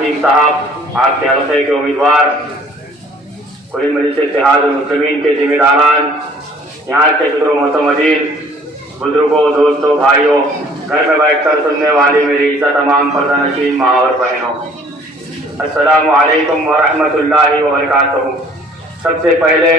साहब, आपके हल्के के उम्मीदवार, कुल मजलिस इत्तेहाद मुस्लिमीन के जिम्मेदारान, यहाँ के शुक्र मोहतमदीन, बुजुर्गों, दोस्तों, भाइयों, घर में बैठकर सुनने वाली मेरी इज्जत तमाम पर्दानशीन माँ और बहनों, अस्सलामु अलैकुम व रहमतुल्लाहि व बरकातहू। सबसे पहले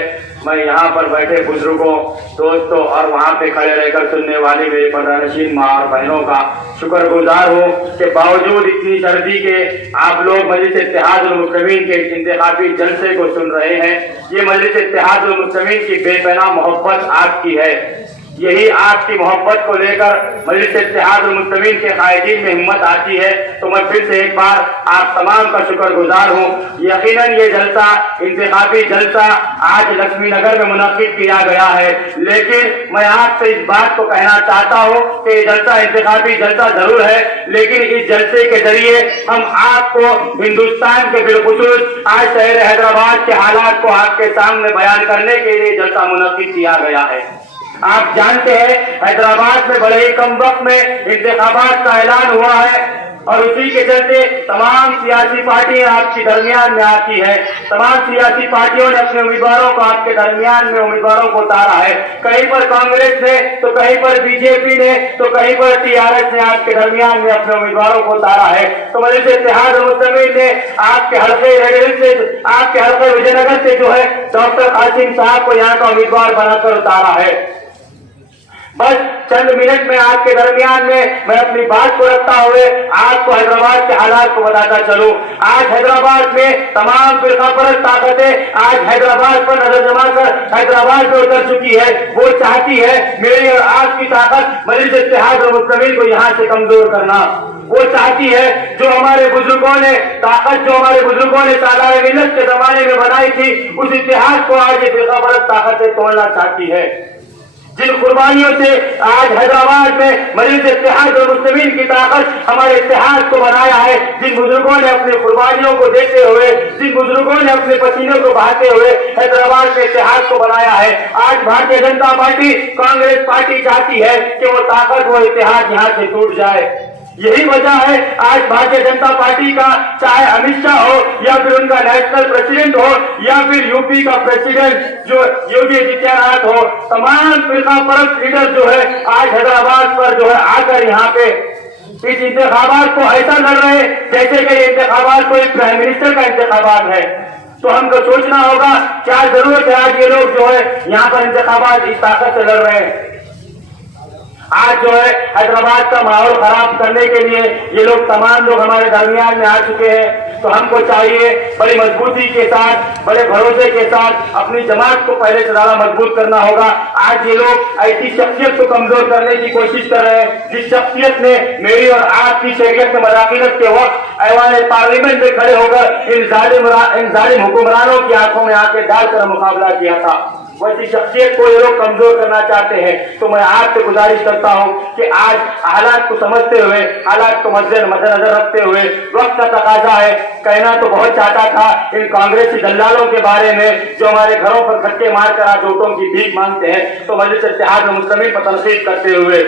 मैं यहाँ पर बैठे बुजुर्गों, दोस्तों और वहाँ पे खड़े रहकर सुनने वाली मेरे पर्दानशीन माँ और बहनों का शुक्रगुजार हूँ कि बावजूद इतनी सर्दी के आप लोग मजलिस इत्तेहाद मुस्लिमीन के इंतखाबी जलसे को सुन रहे हैं। ये मजलिस इत्तेहाद मुस्लिमीन की बेपनाह मोहब्बत आपकी है। यही आपकी मोहब्बत को लेकर मजलिस इत्तेहाद मुस्लिमीन के कायदीन में हिम्मत आती है। तो मैं फिर से एक बार आप तमाम का शुक्रगुजार हूँ। यकीनन ये जलसा, इंतखाबी जलसा आज लक्ष्मी नगर में मुनक्किद किया गया है, लेकिन मैं आपसे इस बात को कहना चाहता हूँ कि ये जलसा इंतखाबी जलसा जरूर है, लेकिन इस जलसे के जरिए हम आपको हिंदुस्तान के बिलखुसूस आज शहर हैदराबाद के हालात को आपके सामने बयान करने के लिए जलसा मुनक्किद किया गया है। आप जानते हैं हैदराबाद में बड़े ही कम वक्त में इंतखाबात का ऐलान हुआ है और उसी के चलते तमाम सियासी पार्टियां आपके दरमियान में आती है। तमाम सियासी पार्टियों ने अपने उम्मीदवारों को आपके दरमियान में उम्मीदवारों को उतारा है। कहीं पर कांग्रेस ने, तो कहीं पर बीजेपी ने, तो कहीं पर टीआरएस ने आपके दरमियान में अपने उम्मीदवारों को उतारा है। तो मजलिस इत्तेहाद मुस्लिमीन ने आपके हल्के से, आपके हल्के विजयनगर से जो है डॉक्टर कासिम साहब को यहाँ का उम्मीदवार बनाकर उतारा है। बस चंद मिनट में आपके दरमियान में मैं अपनी बात को रखता हुए आपको हैदराबाद के हालात को बताता चलूं। आज हैदराबाद में तमाम फिरकापरस्त ताकतें आज हैदराबाद पर नजर जमाकर हैदराबाद में उतर चुकी है। वो चाहती है मेरी और आपकी ताकत मजलिस इत्तेहाद मुस्लिमीन को यहाँ से कमजोर करना। वो चाहती है जो हमारे बुजुर्गों ने ताकत, जो हमारे बुजुर्गों ने सालार मिल्लत के जमाने में बनाई थी, उस इतिहास को आज ये फिरकापरस्त ताकतें तोड़ना चाहती है। जिन कुर्बानियों से आज हैदराबाद में मजलिस इत्तेहाद मुस्लिमीन की ताकत हमारे इत्तेहाद को बनाया है, जिन बुजुर्गों ने अपनी कुर्बानियों को देते हुए, जिन बुजुर्गों ने अपने पसीने को बहाते हुए हैदराबाद के इत्तेहाद को बनाया है, आज भारतीय जनता पार्टी, कांग्रेस पार्टी चाहती है कि वो ताकत, वो इत्तेहाद यहाँ से टूट जाए। यही वजह है आज भारतीय जनता पार्टी का, चाहे अमित शाह हो या फिर उनका नेशनल प्रेसिडेंट हो या फिर यूपी का प्रेसिडेंट जो योगी आदित्यनाथ हो, तमाम फिरकापरस्त लीडर जो है आज हैदराबाद पर जो है आकर यहाँ पे इस इंतखाबात को ऐसा लड़ रहे हैं जैसे कि ये इंतखाबात कोई प्राइम मिनिस्टर का इंतखाबात है। तो हमको सोचना होगा क्या जरूरत है आज ये लोग जो है यहाँ पर इंतखाबात इस ताकत से लड़ रहे हैं। आज जो है हैदराबाद का माहौल खराब करने के लिए ये लोग, तमाम लोग हमारे दरमियान में आ चुके हैं। तो हमको चाहिए बड़ी मजबूती के साथ, बड़े भरोसे के साथ अपनी जमात को पहले से ज्यादा मजबूत करना होगा। आज ये लोग ऐसी शख्सियत को कमजोर करने की कोशिश कर रहे हैं जिस शख्सियत ने मेरी और आपकी शरीयत में मदाखिलत के वक्त ऐवान पार्लियामेंट में खड़े होकर इन जालिम हुक्मरानों की आंखों में आंखें डालकर मुकाबला किया था। वैसी शख्सियत को ये लोग कमजोर करना चाहते हैं। तो मैं आपसे गुजारिश करता हूं कि आज हालात को समझते हुए, हालात को मद्देनजर रखते हुए, वक्त का तकाजा है। कहना तो बहुत चाहता था इन कांग्रेसी दल्लालों के बारे में जो हमारे घरों पर धक्के मारकर आज वोटों की भीख मांगते हैं। तो मजलिस इत्तेहाद मुस्लिमीन पर तनकीद करते हुए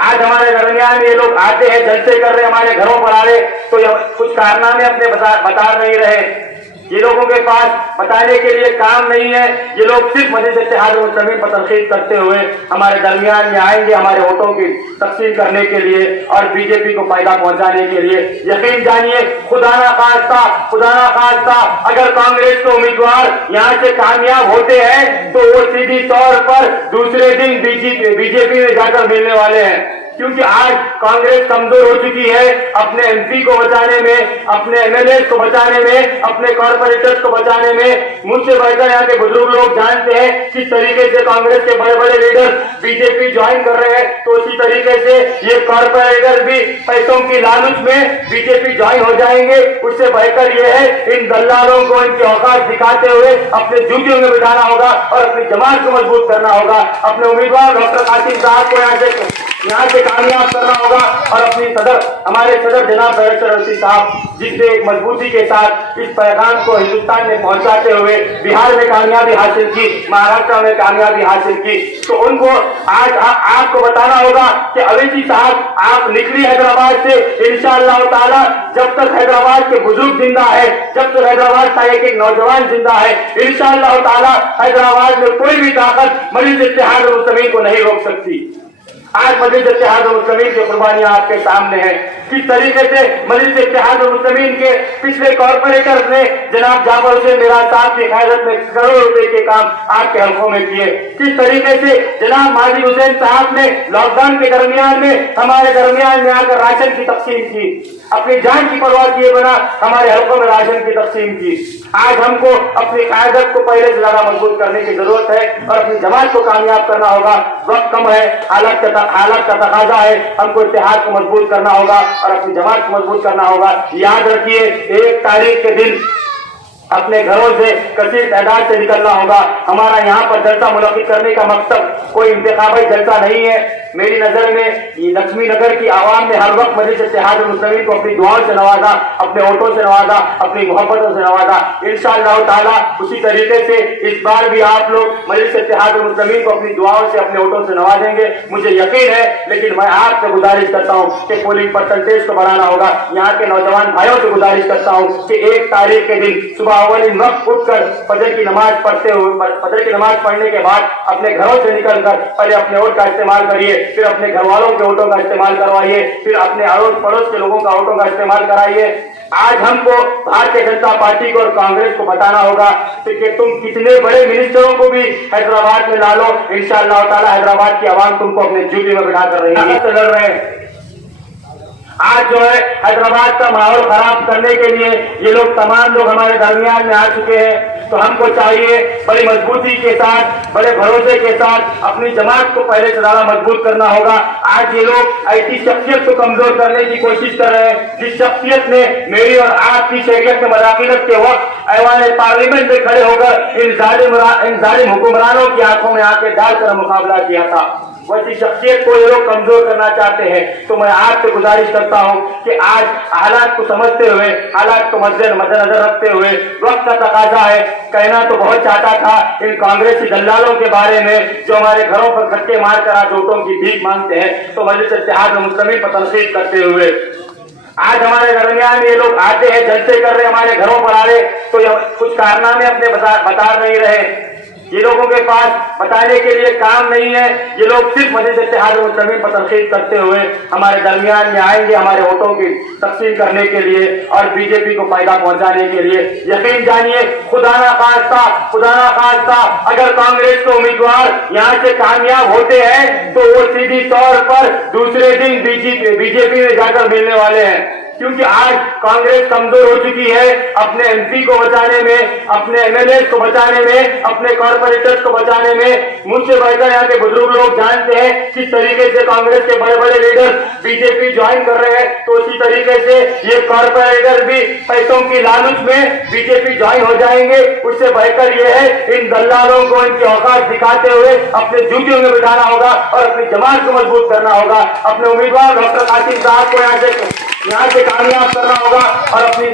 आज हमारे दरमियान ये लोग आते हैं, जलसे कर रहे, हमारे घरों पर आ रहे, तो कुछ कारनामे अपने बता नहीं रहे। ये लोगों के पास बताने के लिए काम नहीं है। ये लोग सिर्फ मजलिस इत्तेहाद मुस्लिमीन पर तनकीद करते हुए हमारे दरमियान में आएंगे हमारे वोटों की तकसीम करने के लिए और बीजेपी को फायदा पहुंचाने के लिए। यकीन जानिए, खुदा ना खास्ता अगर कांग्रेस के उम्मीदवार यहाँ से कामयाब होते हैं तो वो सीधी तौर पर दूसरे दिन बीजेपी में जाकर मिलने वाले हैं, क्योंकि आज कांग्रेस कमजोर हो चुकी है अपने एमपी को बचाने में, अपने एमएलए को बचाने में, अपने कॉर्पोरेटर्स को बचाने में। मुझसे बढ़कर यहाँ के बुजुर्ग लोग जानते हैं किस तरीके से कांग्रेस के बड़े बड़े लीडर बीजेपी ज्वाइन कर रहे हैं, तो उसी तरीके से ये कॉर्पोरेटर भी पैसों की लालच में बीजेपी ज्वाइन हो जाएंगे। उससे बढ़कर ये है इन दल्लालों को इनकी औकात दिखाते हुए अपने जूतियों में बिठाना होगा और अपनी जमात को मजबूत करना होगा। अपने उम्मीदवार डॉक्टर कासिम साहब को यहाँ से कामयाब करना होगा और अपनी हमारे सदर जनाब बैरिस्टर रशीद साहब जिसने एक मजबूती के साथ इस पैगाम को हिंदुस्तान में पहुंचाते हुए बिहार में कामयाबी हासिल की, महाराष्ट्र में कामयाबी हासिल की, तो उनको आज आपको बताना होगा कि अवैसी साहब आप निकली हैदराबाद से, इंशाअल्लाह ताला जब तक हैदराबाद के बुजुर्ग जिंदा है, जब तक हैदराबाद का एक नौजवान जिंदा है, इंशाअल्लाह ताला हैदराबाद में कोई भी ताकत मजलिस इत्तेहाद मुस्लिमीन को नहीं रोक सकती। आज मजलिस इत्तेहाद मुस्लिमीन की कुर्बानियां आपके सामने हैं। किस तरीके से मजलिस इत्तेहाद मुस्लिमीन के पिछले कॉर्पोरेटर ने जनाब जाफर हुसैन मिराज साहब की क़यादत में करोड़ों रुपए के काम आपके हल्कों में किए, किस तरीके से जनाब माजी हुसैन साहब ने लॉकडाउन के दरमियान में हमारे दरमियान में आकर राशन की तकसीम की, अपनी जान की परवाह किए बिना हमारे हल्कों में राशन की तकसीम की। आज हमको अपनी क़यादत को पहले से ज्यादा मजबूत करने की जरूरत है और अपनी जमात को कामयाब करना होगा। वक्त कम है, हालात का तकाजा है, हमको इत्तेहाद को मजबूत करना होगा और अपनी जमात को मजबूत करना होगा। याद रखिए 1 तारीख के दिन अपने घरों से कसीर तादाद से निकलना होगा। हमारा यहाँ पर जलसा मुनक्किद करने का मकसद कोई इंतखाबी जलसा नहीं है। मेरी नजर में ये लक्ष्मी नगर की आवाम ने हर वक्त मजलिस इत्तेहाद मुस्लिमीन को अपनी दुआओं से नवाजा, अपने वोटों से नवाजा, अपनी मोहब्बतों से नवाजा। इंशाअल्लाह ताला उसी तरीके से इस बार भी आप लोग मजलिस इत्तेहाद मुस्लिमीन को अपनी दुआओं से, अपने वोटों से नवाजेंगे, मुझे यकीन है। लेकिन मैं आपसे गुजारिश करता हूँ कि पोलिंग परसेंटेज को बढ़ाना होगा। यहाँ के नौजवान भाइयों से गुजारिश करता हूँ कि 1 तारीख के दिन सुबह अव्वलिन वक्त उठकर फजर की नमाज पढ़ते हुए, फजर की नमाज पढ़ने के बाद अपने घरों से निकलकर पहले अपने वोट का इस्तेमाल करिए, फिर अपने घर वालों के वोटों का इस्तेमाल करवाइए, फिर अपने अड़ोस पड़ोस के लोगों का वोटों का इस्तेमाल कराइए। आज हमको भारतीय जनता पार्टी को और कांग्रेस को बताना होगा कि तुम कितने बड़े मिनिस्टरों को भी हैदराबाद में ला लो, इंशाअल्लाह ताला हैदराबाद की आवाम तुमको अपने जूते में बिठा कर रही है। आज जो है हैदराबाद का माहौल खराब करने के लिए ये लोग तमाम लोग हमारे दरमियान में आ चुके हैं, तो हमको चाहिए बड़ी मजबूती के साथ, बड़े भरोसे के साथ अपनी जमात को पहले से ज्यादा मजबूत करना होगा। आज ये लोग ऐसी शख्सियत को कमजोर करने की कोशिश कर रहे हैं जिस शख्सियत ने मेरी और आपकी शरीयत में मदाखलत के वक्त ऐवान पार्लियामेंट में खड़े होकर इन जालिम हुक्मरानों की आंखों में आंखें डालकर मुकाबला किया था। वैसी शख्सियत को ये लोग कमजोर करना चाहते हैं। तो मैं आपसे गुजारिश करता हूं कि आज हालात को समझते हुए, हालात को मद्देनजर रखते हुए, वक्त का तकाजा है। कहना तो बहुत चाहता था इन कांग्रेसी दल्लालों के बारे में जो हमारे घरों पर धक्के मारकर आज वोटों की भीख मांगते हैं, तो मजलिस इत्तेहाद मुस्लिमीन पर तनकीद करते हुए आज हमारे दरमियान ये लोग आते हैं, जलसे कर रहे, हमारे घरों पर आ रहे, तो कुछ कारनामे अपने बता नहीं रहे। ये लोगों के पास बताने के लिए काम नहीं है। ये लोग सिर्फ मजलिस इत्तेहाद मुस्लिमीन पर तनकीद करते हुए हमारे दरमियान में आएंगे हमारे वोटों की तकसीम करने के लिए और बीजेपी को फायदा पहुंचाने के लिए। यकीन जानिए खुदा ना खास्ता अगर कांग्रेस के उम्मीदवार यहाँ से कामयाब होते हैं तो वो सीधी तौर पर दूसरे दिन बीजेपी में जाकर मिलने वाले हैं, क्योंकि आज कांग्रेस कमजोर हो चुकी है अपने एमपी को बचाने में, अपने एमएलए को बचाने में, अपने कॉर्पोरेटर्स को बचाने में। मुझसे बढ़कर यहाँ के बुजुर्ग लोग जानते हैं किस तरीके से कांग्रेस के बड़े बड़े लीडर बीजेपी ज्वाइन कर रहे हैं, तो उसी तरीके से ये कॉर्पोरेटर भी पैसों की लालच में बीजेपी ज्वाइन हो जाएंगे। उससे बढ़कर ये है इन दल्लालों को इनकी औकात दिखाते हुए अपने जूतियों में बिठाना होगा और अपनी जमात को मजबूत करना होगा। अपने उम्मीदवार डॉक्टर कासिम साहब को यहाँ से कामयाब करना होगा और अपनी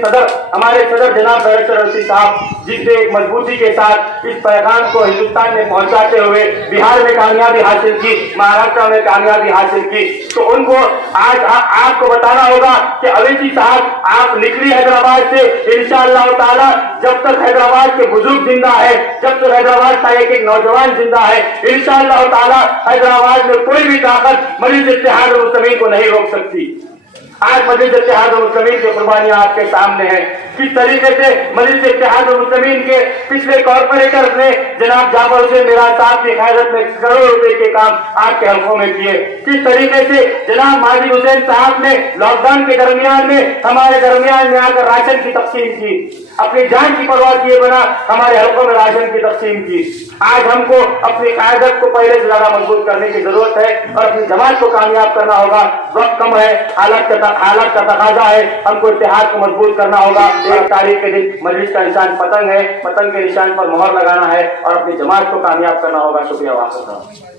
हमारे सदर जनाब बैरिस्टर रशीद साहब जिसने एक मजबूती के साथ इस पैगाम को हिंदुस्तान में पहुंचाते हुए बिहार में कामयाबी हासिल की, महाराष्ट्र में कामयाबी हासिल की, तो उनको आज आपको बताना होगा कि अवैसी साहब आप निकली हैदराबाद से, इंशाअल्लाह ताला जब तक हैदराबाद के बुजुर्ग जिंदा है, जब तक हैदराबाद का एक नौजवान जिंदा है, इंशाअल्लाह ताला हैदराबाद में कोई भी ताकत मजलिस इत्तेहाद मुस्लिमीन को नहीं रोक सकती। आज मजलिस इत्तेहाद मुस्लिमीन की कुर्बानियां आपके सामने हैं। किस तरीके से मजलिस इत्तेहाद मुस्लिमीन के पिछले कॉर्पोरेटर ने जनाब जाफर हुसैन मिराज साहब की क़यादत में करोड़ों रुपए के काम आपके हल्कों में किए, किस तरीके से जनाब माजी हुसैन साहब ने लॉकडाउन के दरमियान में हमारे दरमियान में आकर राशन की तकसीम की, अपनी जान की परवाह किए बिना हमारे हल्कों में राशन की तकसीम की। आज हमको अपनी क़यादत को पहले से ज्यादा मजबूत करने की जरूरत है और अपनी जमात को कामयाब करना होगा। वक्त कम है, हालात का तकाजा है, हमको इत्तेहाद को मजबूत करना होगा। 1 तारीख के दिन मजलिस का निशान पतंग है, पतंग के निशान पर मोहर लगाना है और अपनी जमात को कामयाब करना होगा। शुक्रिया वापस।